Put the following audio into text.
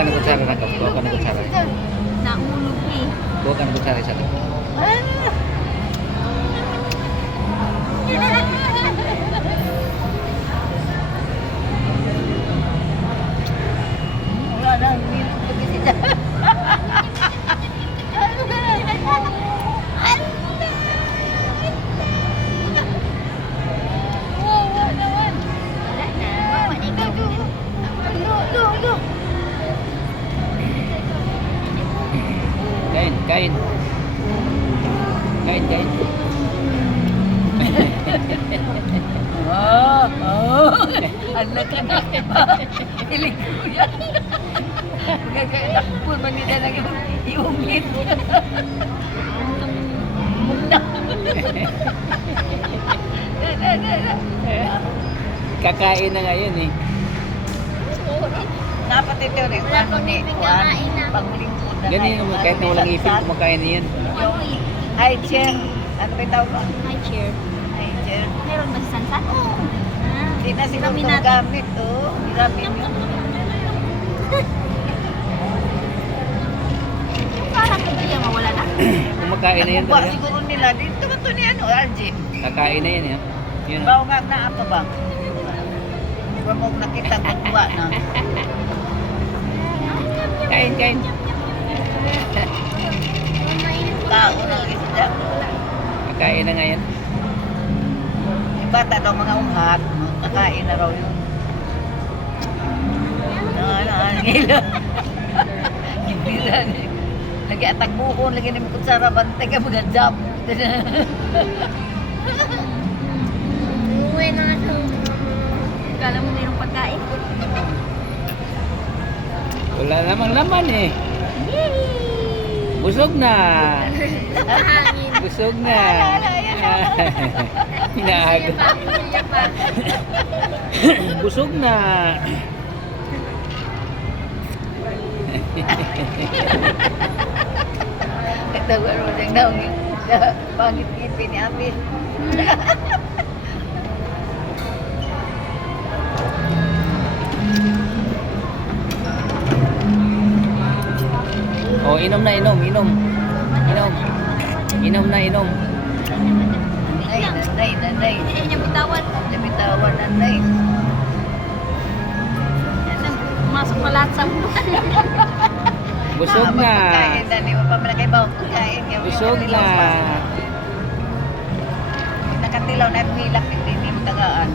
ka ng kutsara na ka. Kuha ka ng kutsara. Naulog eh. Kuha ka ng kutsara isa lang. Wala na, hindi ko pag-isita. Kain, kain. Kain, kain. Anak ka na. Hiling ko yan. Nakapul man nila na iunglit. Kakain na ngayon eh. Dapat ito rin. Ano ni panglingkod na Ganyan naman, kahit na walang ipin, kumakain na yan. Yung high chair. Ano ba yung tawag ko? Hi, chair. High chair. Meron ba si Sansan? Oo. Hindi na siguro Dami itong natin. gamit. Oh. Dami nyo. Parang kaya mawala na. Kumakain na yan Ang buwa talaga. siguro nila. Dito ba ito ni ano, RJ? Kakain na yan eh. Yun. Bawa nga na apa ba? Di ba mo nakita kung buwa na? Kain, kain. Tao na lagi sila. Kakain na nga yan. Yung bata daw mga unghat. Nakain na raw yun. Nangila. Hindi na. Lagi atag buhon. Lagi namin kutsara bantay ka mga jump. Uwi na nga. Kala mo mayroong pagkain. Wala namang laman eh. Busog na. Hangin. Busog na. Hinahago. Busog na. Ito ba rin yung daw yung pangit-ngipin ni Amin. Oh, inom na, inom, inom. Inom. Inom na, inom. Nanay, nanay, nanay. Hindi niya bitawan. Nabitawan nanay. Masok na lahat sa buwan. Busog na. Pagkain na, di mo pa malaki ba ang pagkain. Yung Busog nakatilaw na. pa. Nakatilaw na milak, hindi mo tagaan.